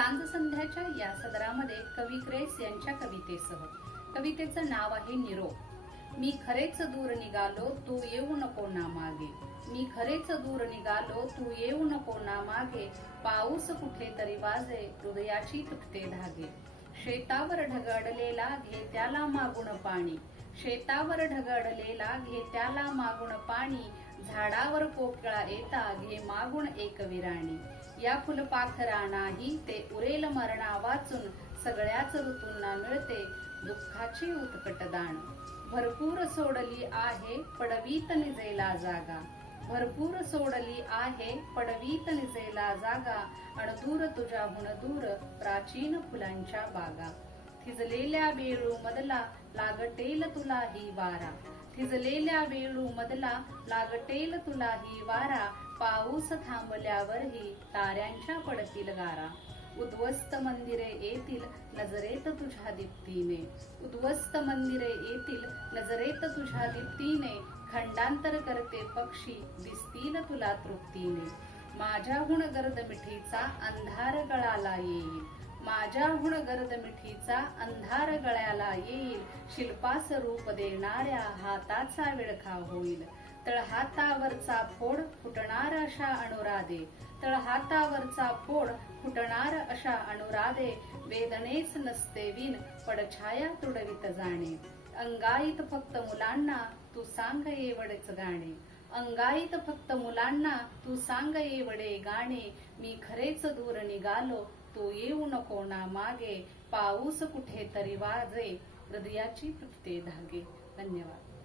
सांज संध्याच्या या सदरामध्ये कवी क्रेस यांच्या कवितेसह. कवितेचं नाव आहे निरोप मी खरेच दूर निघालो तू येऊ नको ना मागे. मी खरेच दूर निघालो तू येऊ नको ना मागे. पाऊस कुठे तरी वाजे हृदयाची तुटते धागे. शेतावर ढगडलेला घे त्याला मागून पाणी. शेतावर ढगडलेला घे त्याला मागून पाणी. झाडावर पोकळा येता घे मागून एक विराणी. या फुलपाखरा नाही ते उरेल मरणा वाचून सगळ्याच ऋतूंना मिळते दुःखाची उत्कट दाण भरपूर सोडली आहे पडवीत निजेला जागा. भरपूर सोडली आहे पडवीत निजेला जागा. अण दूर तुझ्याहून दूर प्राचीन फुलांच्या बागा. थिजलेल्या वेळू मधला लागटेल तुला ही वारा. थिजलेल्या वेळू मधला लागटेल तुला ही वारा. पाऊस थांबल्यावरही ताऱ्यांच्या पडतील गारा. उद्ध्वस्त मंदिरे येतील नजरेत तुझ्या दीप्तीने. उद्वस्त मंदिरे येतील नजरेत तुझ्या दीप्तीने. खंडांतर करते पक्षी दिसतील तुला तृप्तीने. माझ्याहून गर्द मिठीचा अंधार गळाला येईल. माझ्याहून गर्द मिठीचा अंधार गळ्याला येईल. शिल्पास रूप देणाऱ्या हाताचा विळखा होईल. तळहातावरचा फोड फुटणार अशा अनुराधे. तळहातावरचा फोड फुटणार अशा अनुराधे. वेदनेच नसते विन पडछाया तुडवित जाणे. अंगाईत फक्त मुलांना तू सांग एवढेच गाणे. अंगाईत फक्त मुलांना तू सांग एवढे गाणे. मी खरेच दूर निघालो तू येऊ नको ना मागे पाऊस कुठे तरी वाजे. हृदयाची तुटते धागे. धन्यवाद.